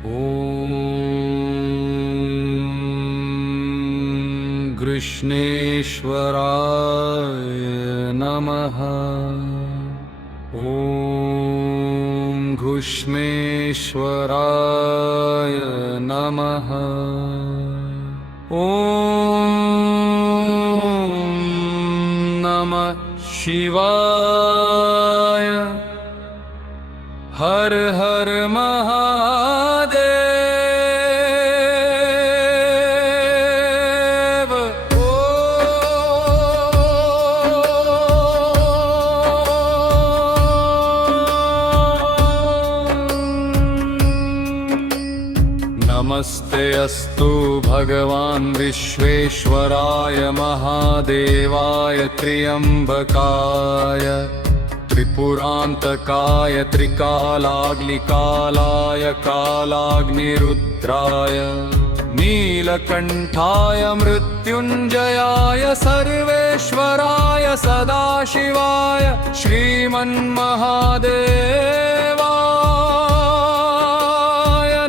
ॐ कृष्णेश्वराय नमः। ॐ घुष्मेश्वराय नमः। ॐ नमः शिवाय। हर हर महादेव। नमस्ते अस्तु भगवान् विश्वेश्वराय महादेवाय त्र्यम्बकाय त्रिपुरान्तकाय त्रिकालाग्निकालाय कालाग्निरुद्राय नीलकण्ठाय मृत्युञ्जयाय सर्वेश्वराय सदाशिवाय श्रीमन्महादेवाय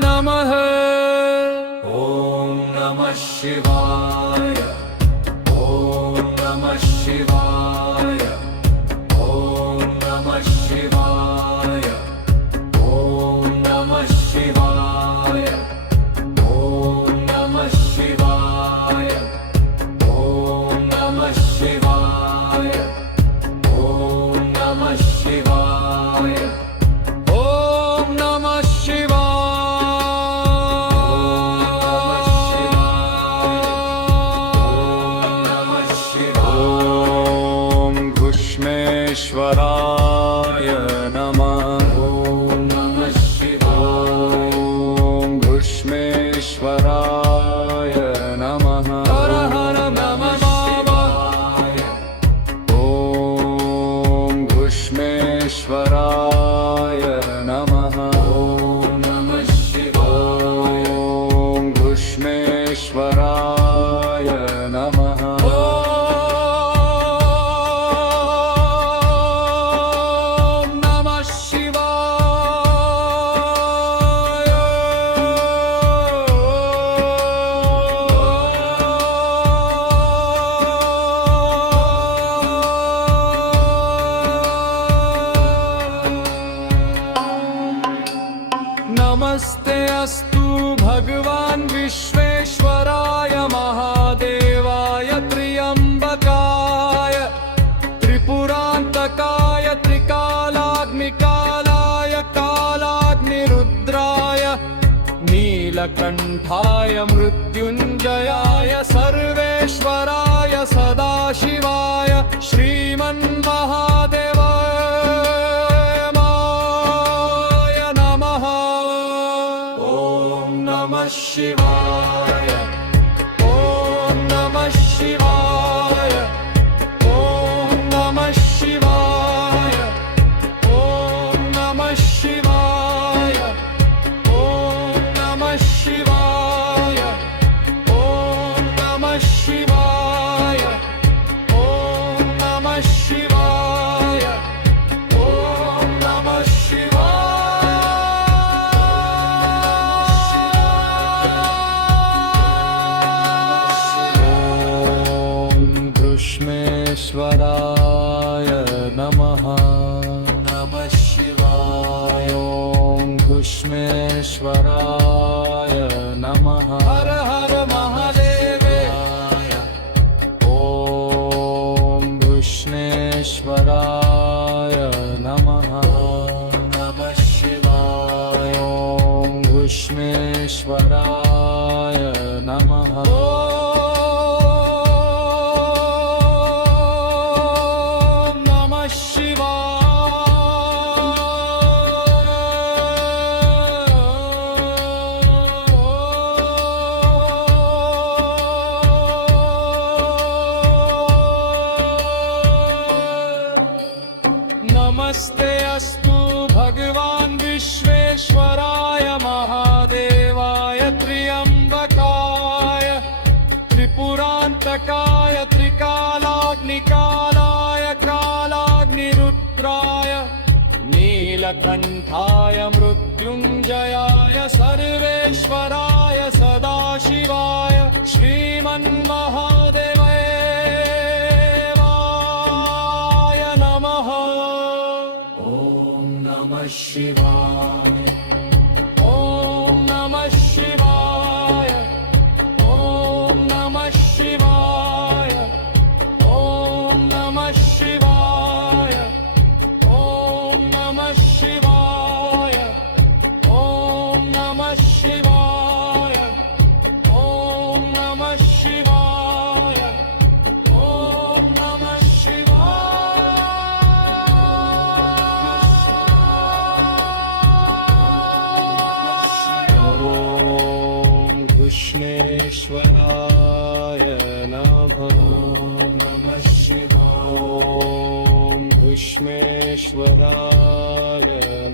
नमः। ॐ नमः शिवाय। ॐ नमः शिवाय। ॐ नमः शिवाय। ॐ नमः शिवाय। ॐ नमः शिवाय। ॐ नमः शिवाय। ॐ नमः शिवाय। ॐ नमः शिवाय। ॐ घुष्मेश्वराय नमः। ॐ नमः शिवाय। ॐ घुष्मेश्वराय नमः। हर हर नमः शिवाय। ॐ घुष्मेश्वराय नमः। ॐ नमः शिवाय। ॐ घुष्मेश्वराय नमः। नमस्ते अस्तु भगवान् विश्वेश्वराय महादेवाय त्र्यम्बकाय त्रिपुरान्तकाय त्रिकालाग्निकालाय कालाग्निरुद्राय नीलकण्ठाय मृत्युञ्जयाय सर्वेश्वराय सदाशिवाय श्रीमन्महादेवाय नमः। ॐ नमः शिवाय। ॐ नमः शिवाय। ॐ नमः शिवाय। ॐ नमः शिवाय। ॐ नमः शिवाय। ॐ नमः शिवाय। ॐ नमः शिवाय। ॐ नमः घुष्मेश्वराय नमः। नमः शिवाय। ॐ घुष्मेश्वराय नमः। हर हर महादेव। ॐ घुष्मेश्वराय नमः। नमः शिवाय। ॐ घुष्मेश्वराय नमः। नमस्ते अस्तु भगवान् विश्वेश्वराय महादेवाय त्र्यम्बकाय त्रिपुरान्तकाय त्रिकालाग्निकालाय कालाग्निरुद्राय नील नीलकण्ठाय मृत्युञ्जयाय सर्वेश्वराय सदाशिवाय श्रीमन्महादेवाय नमः। ॐ नमः शिवाय। ॐ नमः शिवाय। ॐ नमः शिवाय। ॐ नमः शिवाय। ॐ नमः शिवाय। ॐ नमः शिवाय। ॐ नमः शिवाय। ॐ नमः कृष्णेश्वराय नमः। नमः शिवाय। ॐ घुष्मेश्वराय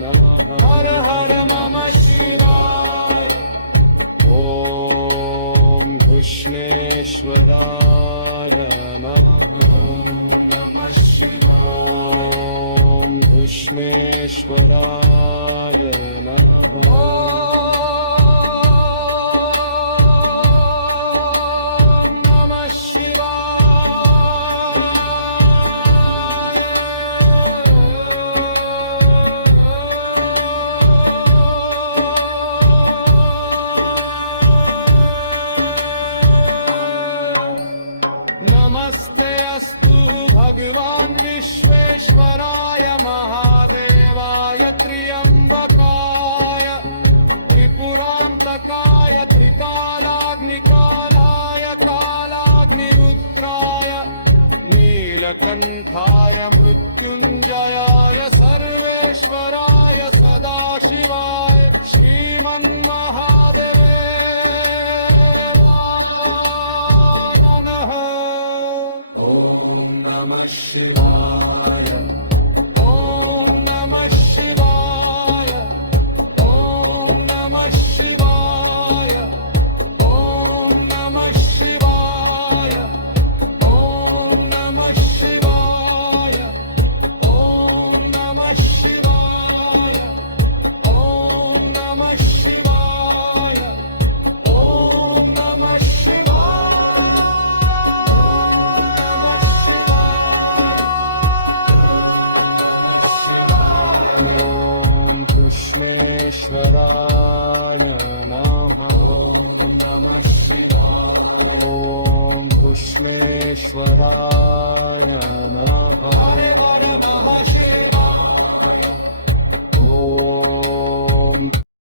नमः। हर हर नमः शिवाय। ॐ घुष्णेश्वराय नमः। नमः शिवाय। ॐ घुष्मेश्वराय नमः। नमस्ते अस्तु भगवान् विश्वेश्वराय महादेवाय त्र्यम्बकाय त्रिपुरान्तकाय त्रिकालाग्निकालाय कालाग्निरुद्राय नीलकण्ठाय मृत्युञ्जयाय सर्वेश्वराय सदाशिवाय श्रीमन्महादेवाय नमः शिवाय। ॐ नमः शिवाय। ॐ नमः शिवाय। ॐ नमः शिवाय। ॐ नमः शिवाय। ॐ नमः शिवाय। ॐ नमः शिवाय। ॐ नमः कृष्णेश्वराय नमः। नमः शिवाय। ॐ कृष्णेश्वराय